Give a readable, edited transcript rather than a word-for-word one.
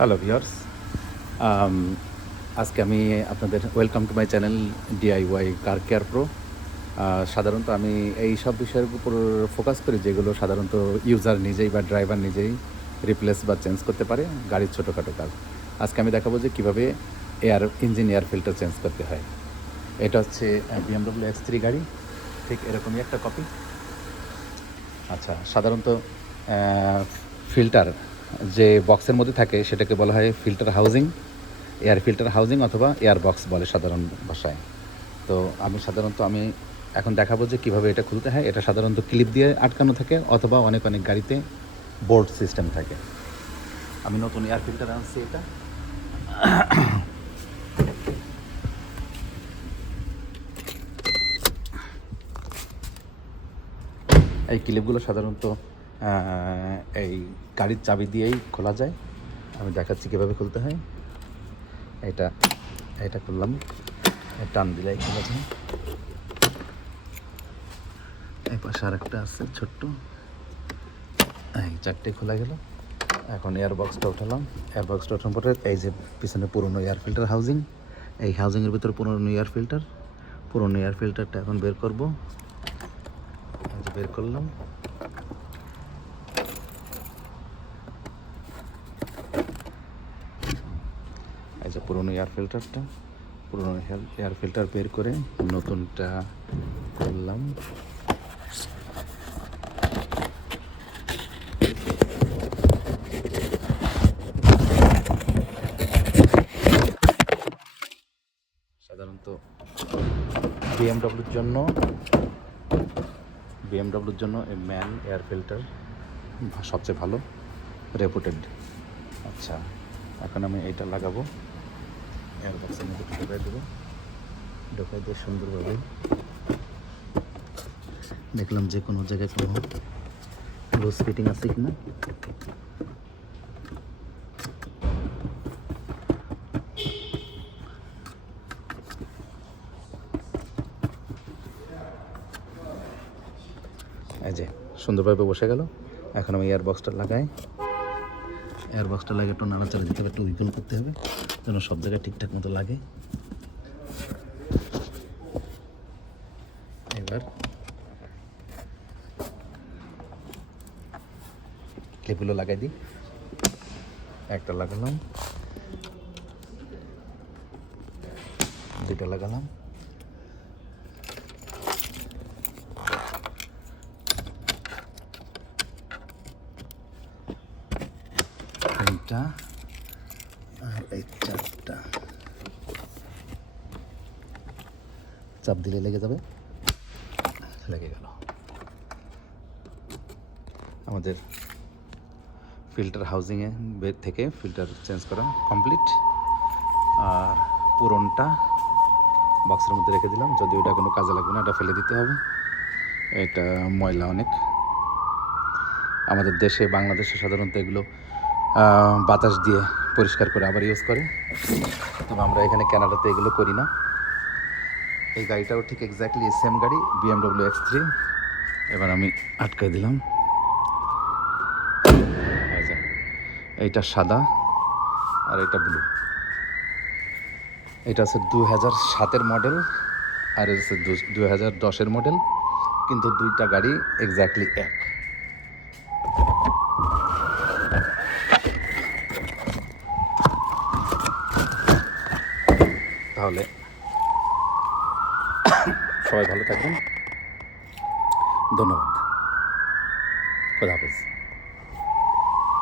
Hello viewers, আজকে আমি আপনাদের welcome to my channel DIY car care pro. সাধারণত আমি এই সব বিষয়ের উপর ফোকাস করি যেগুলো সাধারণত ইউজার নিজেই বা ড্রাইভার নিজেই রিপ্লেস বা চেঞ্জ করতে পারে, গাড়ির ছোটোখাটো কাজ। আজকে আমি দেখাবো যে কীভাবে ইঞ্জিন এয়ার ফিল্টার চেঞ্জ করতে হয়। এটা হচ্ছে BMW X3 গাড়ি, ঠিক এরকমই একটা কপি। আচ্ছা, সাধারণত ফিল্টার যে বক্সের মধ্যে থাকে সেটাকে বলা হয় filter housing, air filter housing অথবা এয়ার বক্স বলে সাধারণ ভাষায়। তো আমি এখন দেখাবো যে কীভাবে এটা খুলতে হয়। এটা সাধারণত ক্লিপ দিয়ে আটকানো থাকে অথবা অনেক গাড়িতে বোল্ট সিস্টেম থাকে। আমি নতুন এয়ার ফিল্টার আনছি। এটা এই ক্লিপগুলো সাধারণত এই গাড়ির চাবি দিয়েই খোলা যায়। আমি দেখাচ্ছি কীভাবে খুলতে হয়। এটা খুললাম, টান দিলেই খোলা যায়। এই পাশে আরেকটা আছে ছোট্ট, এই চারটে খোলা গেল। এখন এয়ার বক্সটা উঠালাম। এয়ার বক্সটা ওঠানোর পরে এই যে পিছনে পুরনো এয়ার ফিল্টার হাউজিং, এই হাউজিংয়ের ভিতরে পুরনো এয়ার ফিল্টারটা এখন বের করব। বের করলাম। এই যে পুরনো এয়ার ফিল্টার বের করে নতুনটা করলাম। সাধারণত বিএমডব্লিউর জন্য এই ম্যান এয়ার ফিল্টার সবচেয়ে ভালো, রেপুটেড। আচ্ছা, এখন আমি এইটা লাগাবো। এয়ার বক্সের মধ্যে ঢোকাই দিয়ে সুন্দরভাবে দেখলাম যে কোনো জায়গায় কোনো লুজ ফিটিং আছে কিনা। এই যে সুন্দরভাবে বসে গেল। এখন আমি এয়ার বক্সটা লাগাই। একটু নাড়াচাড়া দিতে হবে, একটু উইগল করতে হবে যেন সব জায়গায় ঠিকঠাক মতো লাগে। এবার ক্লিপগুলো লাগাই দিই। একটা লাগালাম, দুটা লাগালাম, তিনটা, আর এই চারটা। চাপ দিলে লেগে যাবে, লেগে গেল। আমাদের ফিল্টার হাউজিংয়ে থেকে ফিল্টার চেঞ্জ করা কমপ্লিট। আর পুরনটা বক্সের মধ্যে রেখে দিলাম, যদি ওটা কোনো কাজে লাগবে না, এটা ফেলে দিতে হবে। এটা ময়লা অনেক। আমাদের দেশে, বাংলাদেশে সাধারণত এগুলো বাতাস দিয়ে পরিষ্কার করে আবার ইউজ করে, তবে আমরা এখানে কানাডাতে এগুলো করি না। এই গাড়িটাও ঠিক এক্স্যাক্টলি সেম গাড়ি, BMW X3। এবার আমি আটকাই দিলাম। এইটা সাদা আর এটা ব্লু। এটা হচ্ছে 2007-এর মডেল আর এটা হচ্ছে 2010-এর মডেল, কিন্তু দুইটা গাড়ি এক্স্যাক্টলি এক। তাহলে সবাই ভালো থাকবেন, ধন্যবাদ, খোদা হাফেজ।